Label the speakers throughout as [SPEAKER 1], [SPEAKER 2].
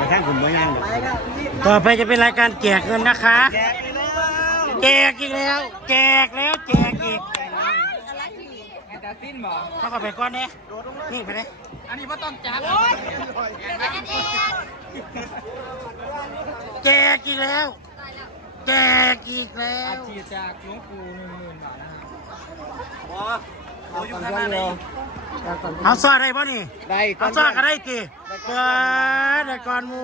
[SPEAKER 1] ข้างคุณบ่ย่าง
[SPEAKER 2] ต่อไปจะเป็นรายการแจกเงินนะคะแจกอีกแล้วแจกแล้วแจกอีกเขาก็ไปก้อนนี้นี่ไปเลยอันนี้ว่าต้องจับแจกอีกแล้วแจกอีกแล้วฉีดจากหลวงปู่10,000 บาทนะครับเอาอยู่ข้างหน้าเลยเอาซอได้ป่ะนี่ได้เอาซอก็ได้กี่เปิดแต่ก่อนมู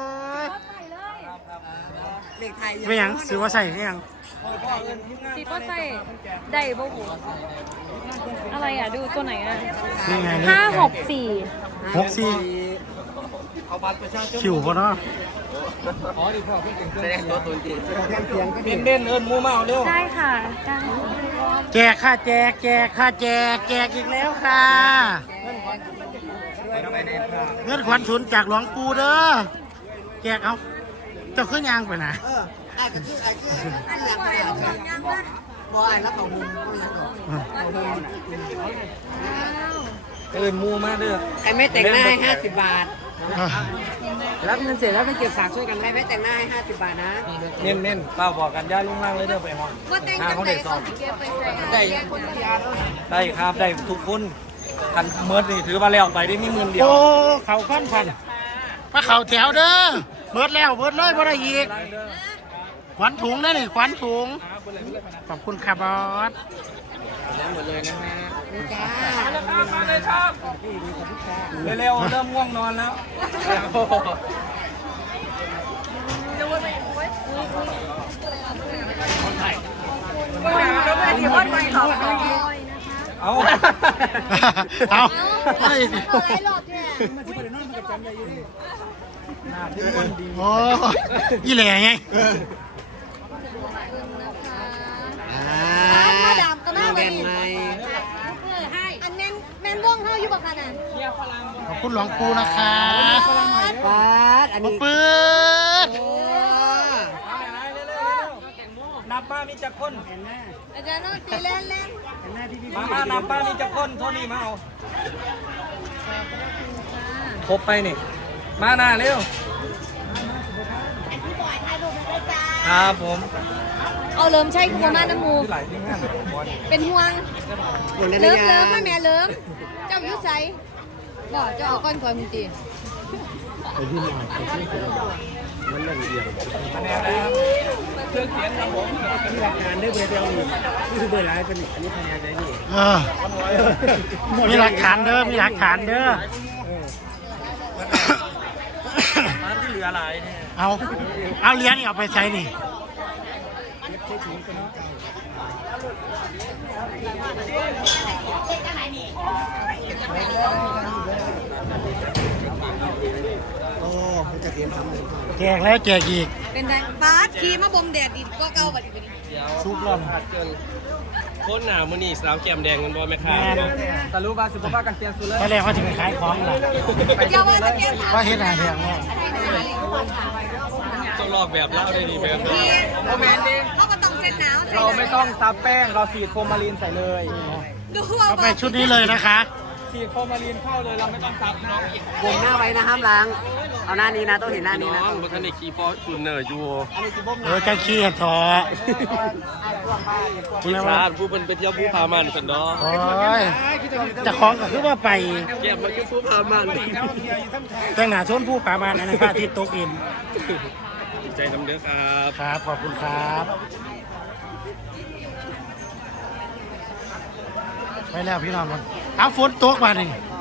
[SPEAKER 2] ไม่ยังซื้อว่าใส่ไม่ยัง
[SPEAKER 3] สีก็ใส่ได้บ่หูอะไรอ่ะดูตัวไหนอ่ะ564คิวป่ะเนาะ
[SPEAKER 1] แสดงตัวตนจริงเด่นเอิญมูเมาเร็ว
[SPEAKER 3] ได้ค่ะได้
[SPEAKER 2] แจกค่ะแจกแจกค่ะแจกแจกอีกแล้วค่ะเงินขวัญถุนจากหลวงปู่เด้อแจกเอาเจ้าขึ้นยางไปนะ
[SPEAKER 1] เอิญมูมาเด้อใครไม่แต่งหน้าให้50 บาทรับเงินเสร็จแล้วไปเก็บฝากช่วยกันใครไม่แต่งหน้าให้50 บาทนะเน้นเปล่าบอกกันย่าลุงล่างเลยเด้อไปห้องเขาเด็กสองได้ครับได้ทุกคนทันเมื่อนี่ถือมาแล้วไปได้มี10,000 เดียว
[SPEAKER 2] โอ้เขาขั้นพันมาเข่าแถวเด้อเบิดแล้วเบิดเลยบ่ได้อีกขวัญถุงนะนี่ขวัญถุงขอบคุณครับบอส
[SPEAKER 1] แล้วหมดเลยนะฮะจ้ามาเลยครับเร็วๆเริ่มง่วงนอนแล้วเอา
[SPEAKER 2] โอ้ยี่แหล่ไง
[SPEAKER 3] มาดามก็น่าเลยอันแมนว่องเท่าอยู่บักขนาด
[SPEAKER 2] ขอบคุณหลวงปู่นะคะ
[SPEAKER 1] อันนี้
[SPEAKER 2] ปืด
[SPEAKER 1] นับป้ามีจักรคน
[SPEAKER 3] อาจารย์ต้องตีเล่น
[SPEAKER 1] มานับป้ามีจักรคนโทนี่มาเอาครบไปนี่มาหน้าเร็วครับผม
[SPEAKER 3] เอาเลิมใช่กูมาน้ำมูเป็นห่วงเลิมมาแม่เลิมเจ้ายุ่ใส่บ่เจ้าเอาก้อนคอยมึงตี
[SPEAKER 1] มันเรื่องเดียวเครื่องเสียงครับผมมีหลักฐานได้เบอร์เดียวนี่คือเบอร์ไรเป็นอันนี้พยานใจนี่
[SPEAKER 2] มีหลักฐานเด้อมีหลักฐานเด้อ
[SPEAKER 1] ร้านที่เหลือหลายเนี่ย
[SPEAKER 2] เอาเหรียญนี่เอาไปใช้นี่แจกแล้วแจกอีก
[SPEAKER 3] เป็นไงบาสขี่มาบ่มแดดดีก็เก่าบัดนี้
[SPEAKER 2] ซุปร้อน
[SPEAKER 1] โคตรหนามือนี่สาวแก้มแดงกันบ่แม่ค้าสรุปว่าสุขภาพกันเตียนสุดเลย
[SPEAKER 2] ก็เลยว่าจะไปขายของล่ะว่าเห็นอะไรอย่างเงี้ย
[SPEAKER 1] ต้องลอกแบบเล่าได้ดีแบบ
[SPEAKER 3] โมเมนต์นี้เขาก็ต้องเส้นหนาว
[SPEAKER 1] เราไม่ต้องซับแป้งเราฉีดโฟมาลีนใส่เลย
[SPEAKER 2] เอาไปชุดนี้เลยนะคะ
[SPEAKER 1] ฉีดโฟมาลีนเข้าเลยเราไม่ต้องซับน้อง
[SPEAKER 4] วงหน้าไว้นะห้ามล้างเอาหน้านี้นะต้องเห็นหน้านี้นะ
[SPEAKER 1] บนทันเดคีฟอร์จูเนอร์อยู่
[SPEAKER 2] จะขี้ถอ
[SPEAKER 1] ผู้ชาติผู้เป็นไปเที่ยวผู้พามันสันดอ
[SPEAKER 2] โอ้ยจะคล้องก็คือว่าไป
[SPEAKER 1] แก้มมันคือผู้พามัน
[SPEAKER 2] ตั้งหน้าชนผู้พามันอันนี้พระอาทิตย์ตกดิน
[SPEAKER 1] ใจน้ำเด้อครับ
[SPEAKER 2] ครับขอบคุณครับไปแล้วพี่น้องมันเอาฝนตกมาหนึ่ง